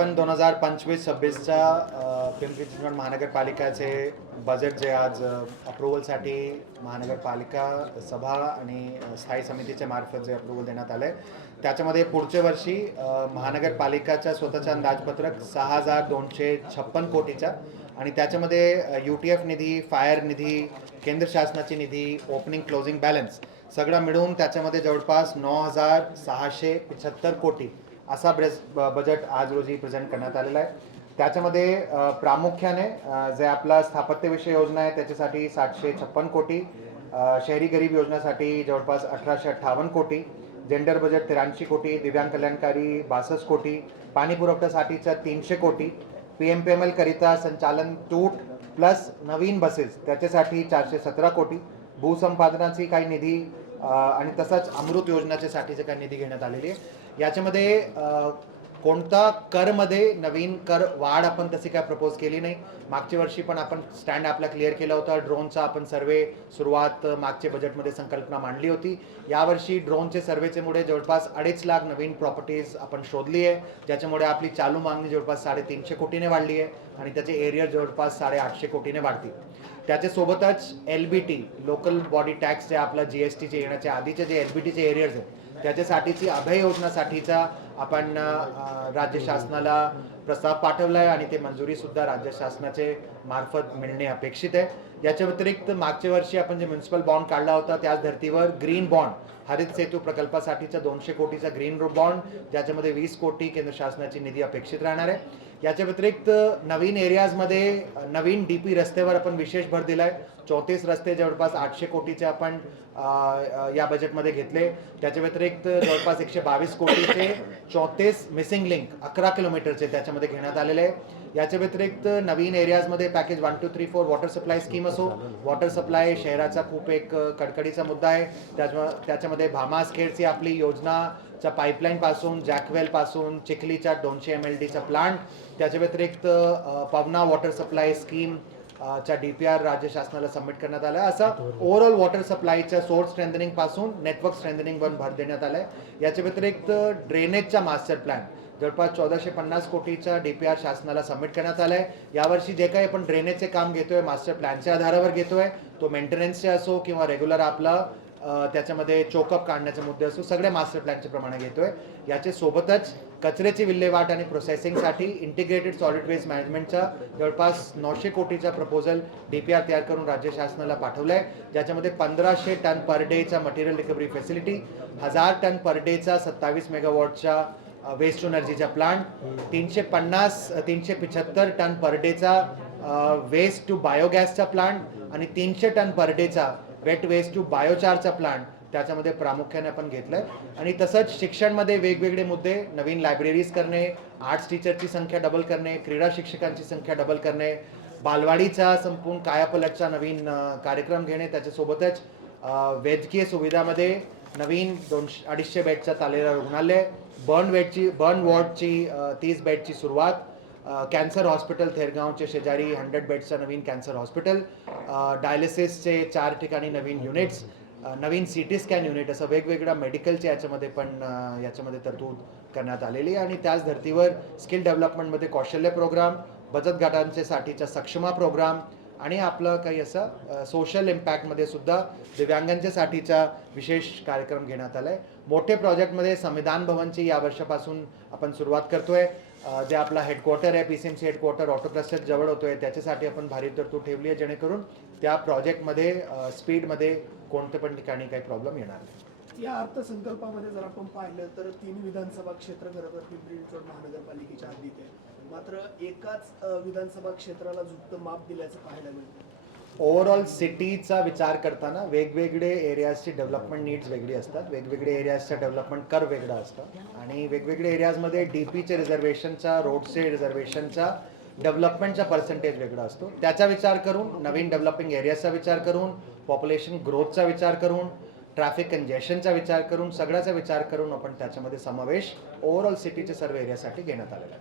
आपण 2025-26च्या पिंपरी चिंचवड महानगरपालिकाचे बजेट जे आज अप्रूव्हलसाठी महानगरपालिका सभा आणि स्थायी समितीच्या मार्फत जे अप्रूव्हल देण्यात आलं आहे त्याच्यामध्ये पुढच्या वर्षी महानगरपालिकाच्या स्वतःचं अंदाजपत्रक 6,256 कोटीचा आणि त्याच्यामध्ये UTF निधी, फायर निधी, केंद्र शासनाची निधी, ओपनिंग क्लोजिंग बॅलन्स सगळं मिळून त्याच्यामध्ये जवळपास 9,675 कोटी असा बजेट आज रोजी प्रेझेंट करण्यात आलेला आहे. त्याच्यामध्ये प्रामुख्याने जे आपला स्थापत्यविषय योजना आहे त्याच्यासाठी 756 कोटी, शहरी गरीब योजनासाठी जवळपास 1,858 कोटी, जेंडर बजेट 83 कोटी, दिव्यांग कल्याणकारी 62 कोटी, पाणी पुरवठ्यासाठीच्या 300 कोटी, PMPML करिता संचालन तूट प्लस नवीन बसेस त्याच्यासाठी 417 कोटी, भूसंपादनाची काही निधी आणि तसंच अमृत योजनेसाठीचे काही निधी घेण्यात आलेली आहे. याच्यामध्ये कोणता करमध्ये नवीन कर वाढ आपण तशी काय प्रपोज केली नाही. मागच्या वर्षी पण आपण स्टँड आपला क्लिअर केला होता. ड्रोनचा आपण सर्वे सुरुवात मागच्या बजेटमध्ये संकल्पना मांडली होती. यावर्षी ड्रोनचे सर्वेचेमुळे जवळपास 2.5 लाख नवीन प्रॉपर्टीज आपण शोधली आहे, ज्याच्यामुळे आपली चालू मागणी जवळपास 350 कोटीने वाढली आहे आणि त्याचे एरिया जवळपास 850 कोटीने वाढतील. त्याच्यासोबतच LBT लोकल बॉडी टॅक्स जे आपला GSTचे येण्याच्या आधीचे जे LBTचे एरियाज आहेत त्याच्यासाठीची अभय योजनासाठीचा आपण राज्य शासनाला प्रस्ताव पाठवला आहे आणि ते मंजुरीसुद्धा राज्य शासनाचे मार्फत मिळणे अपेक्षित आहे. याच्या व्यतिरिक्त मागच्या वर्षी आपण जे म्युन्सिपल बॉन्ड काढला होता त्याच धर्तीवर ग्रीन बॉन्ड हरित सेतू प्रकल्पासाठीचा 200 कोटीचा ग्रीन बॉन्ड, ज्याच्यामध्ये 20 कोटी केंद्र शासनाची निधी अपेक्षित राहणार आहे. याच्या व्यतिरिक्त नवीन एरियाजमध्ये नवीन DP रस्त्यावर आपण विशेष भर दिला आहे. 34 रस्ते जवळपास 800 कोटीचे आपण या बजेटमध्ये घेतले. त्याच्या व्यतिरिक्त जवळपास 122 कोटीचे 34 मिसिंग लिंक 11 किलोमीटरचे त्याच्यामध्ये घेण्यात आलेले आहे. याच्या व्यतिरिक्त नवीन एरियाजमध्ये पॅकेज 1, 2, 3, 4 वॉटर सप्लाय स्कीम असो, वॉटर सप्लाय शहराचा खूप एक कडकडीचा मुद्दा आहे. त्याच्यामध्ये भामासखेडची आपली योजनाच्या पाईपलाईन पासून जॅकवेल पासून चिखलीच्या 200 MLDचा प्लांट, त्याच्या व्यतिरिक्त पवना वॉटर सप्लाय स्कीम च्या DPR राज्य शासनाला सबमिट करण्यात आला. असा ओव्हरऑल वॉटर सप्लायच्या सोर्स स्ट्रेंथनिंग पासून नेटवर्क स्ट्रेंथनिंग वर भर देण्यात आलाय. याच्या व्यतिरिक्त ड्रेनेजचा मास्टर प्लॅन जवळपास 1450 कोटीचा DPR शासनाला सबमिट करण्यात आलाय. यावर्षी जे काही आपण ड्रेनेजचे काम घेतोय मास्टर प्लॅनच्या आधारावर घेतोय, तो मेंटेनन्सचे असो किंवा रेग्युलर आपला त्याच्यामध्ये चोकअप काढण्याचे मुद्दे असो, सगळे मास्टर प्लॅनच्या प्रमाणे घेतोय. याच्या सोबतच कचऱ्याची विल्हेवाट आणि प्रोसेसिंगसाठी इंटिग्रेटेड सॉलिड वेस्ट मॅनेजमेंटचा जवळपास 900 कोटीचा प्रपोजल DPR तयार करून राज्य शासनाला पाठवलाय, ज्याच्यामध्ये 1500 टन पर डेचा material recovery facility, 1000 ton per डेचा 27 मेगावॉटचा वेस्ट टू एनर्जीचा प्लांट, 375 टन पर डेचा वेस्ट टू बायोगॅसचा प्लांट आणि 300 टन पर डेचा वेट वेस्ट टू बायोचारचा प्लांट त्याच्यामध्ये प्रामुख्याने आपण घेतलंय. आणि तसंच शिक्षणमध्ये वेगवेगळे मुद्दे, नवीन लायब्ररीज करणे, आर्ट्स टीचरची संख्या डबल करणे, क्रीडा शिक्षकांची संख्या डबल करणे, बालवाडीचा संपूर्ण कायापलटचा नवीन कार्यक्रम घेणे, त्याच्यासोबतच वैद्यकीय सुविधामध्ये नवीन 200-250 बेडचा चाललेला रुग्णालय, बर्न वॉर्डची 30 बेडची सुरुवात, कॅन्सर हॉस्पिटल थेरगावच्या शेजारी 100 बेडचं नवीन कॅन्सर हॉस्पिटल, डायलिसिसचे 4 ठिकाणी नवीन युनिट्स, नवीन CT स्कॅन युनिट, असं वेगवेगळ्या मेडिकलचे याच्यामध्ये तरतूद करण्यात आलेली आहे. आणि त्याच धर्तीवर स्किल डेव्हलपमेंटमध्ये कौशल्य प्रोग्राम, बचत गटांचे साठीचा सक्षमा प्रोग्राम आणि आपलं काही असं सोशल इम्पॅक्टमध्ये सुद्धा दिव्यांगांच्या साठीचा विशेष कार्यक्रम घेण्यात आला आहे. मोठे प्रोजेक्टमध्ये संविधान भवनची या वर्षापासून आपण सुरुवात करतोय. जे आपला हेडक्वार्टर आहे PCMC हेडक्वार्टर ऑटो क्लस्टर जवळ होतोय, त्याच्यासाठी आपण भारी तरतूद ठेवली आहे, जेणेकरून त्या प्रोजेक्टमध्ये स्पीडमध्ये कोणत्या पण ठिकाणी काही प्रॉब्लेम येणार नाही. या अर्थसंकल्पामध्ये जर आपण पाहिलं तर 3 विधानसभा क्षेत्र खरंतर पिंपरी चिंचवड महानगरपालिकेच्या हद्दीत आहे, मात्र एकाच विधानसभा क्षेत्राला झुकतं माप दिल्याचं पाहायला मिळतं. ओव्हरऑल सिटीचा विचार करताना वेगवेगळे एरियाजची डेव्हलपमेंट नीड्स वेगळी असतात, वेगवेगळे एरियाजचा डेव्हलपमेंट कर वेगळा असतं आणि वेगवेगळे एरियाजमध्ये DPचे रिझर्वेशनचा, रोडचे रिझर्वेशनचा, डेव्हलपमेंटचा पर्सेंटेज वेगळा असतो. त्याचा विचार करून, नवीन डेव्हलपिंग एरियाजचा विचार करून, पॉप्युलेशन ग्रोथचा विचार करून, ट्रॅफिक कंजेशनचा विचार करून, सगळ्याचा विचार करून आपण त्याच्यामध्ये समावेश ओव्हरऑल सिटीच्या सर्व एरियासाठी घेण्यात आलेला आहे.